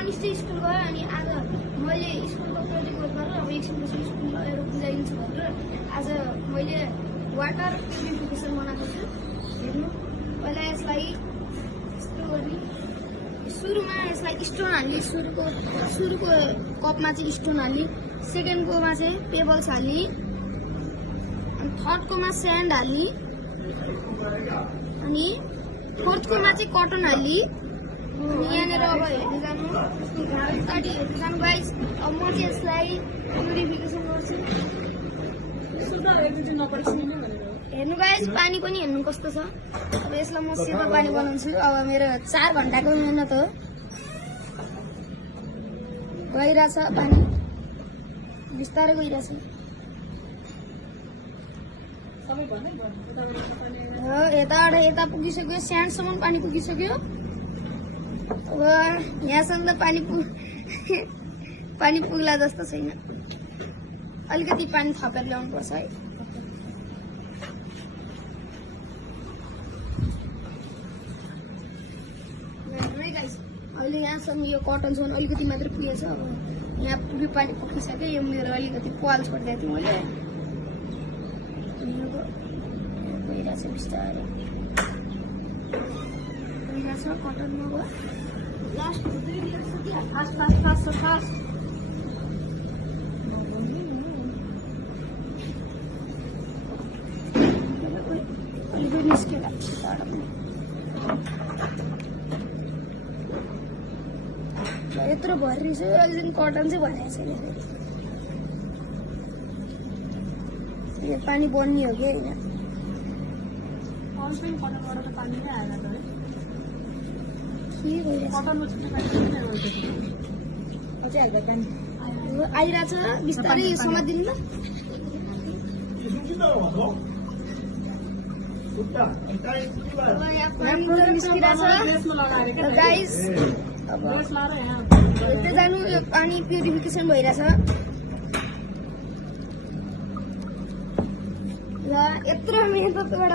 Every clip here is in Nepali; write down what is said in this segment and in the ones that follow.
तनिष्ठ स्कुल गयो अनि आज मैले स्कुलको प्रोजेक्ट वर्क गरेर अब एकछिनपछि स्कुल लगेर बुझाइदिन्छु भनेर आज मैले वाटर प्युरिफिकेसन बनाएको छु। हेर्नु पहिला यसलाई यस्तो गरी सुरुमा यसलाई स्टोन हाल्ने, सुरुको कपमा चाहिँ स्टोन हाल्ने, सेकेन्डकोमा चाहिँ पेबल्स हाल्ने, अनि थर्डकोमा स्यान्ड हाल्ने, अनि फोर्थकोमा चाहिँ कटन हाल्ने। यहाँनिर अब हेर्नु जानु गाइस। अब म चाहिँ यसलाई प्युरिफिकेसन गर्छु। हेर्नु गाइस, पानी पनि हेर्नु कस्तो छ। अब यसलाई म सेतो पानी बनाउँछु। अब मेरो 4 घण्टाको मेहनत हो। गइरहेछ पानी, बिस्तारै गइरहेछ। यताबाट यता पुगिसक्यो, स्यान्डसम्म पानी पुगिसक्यो। अब यहाँसम्म त पानी पुग्ला जस्तो छैन। अलिकति पानी थपेर ल्याउनु पर्छ है। अहिले यहाँसम्म यो कटनसम्म अलिकति मात्र पुगेछ। अब यहाँ पुग्यो, पानी पुगिसक्यो। यो मेरो अलिकति पाल छोडिदिएको थिएँ मैले। गइरहेछ बिस्तारै गइरहेछ कटनमा। अब लास्ट फास्ट अलिकति निस्केर यत्रो भरिरहेछ। अलिकति कटन चाहिँ भइरहेको छैन। यो पानी बन्ने हो कि होइन? आइरहेछ बिस्तारै। यो समातिदिनु त। गाइस अब हेर्दै जानु, यो पानी प्युरिफिकेसन भइरहेछ। र यत्रो मेहनतबाट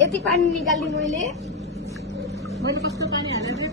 यति पानी निकाल्ने मैले कस्तो पानी हालेँ।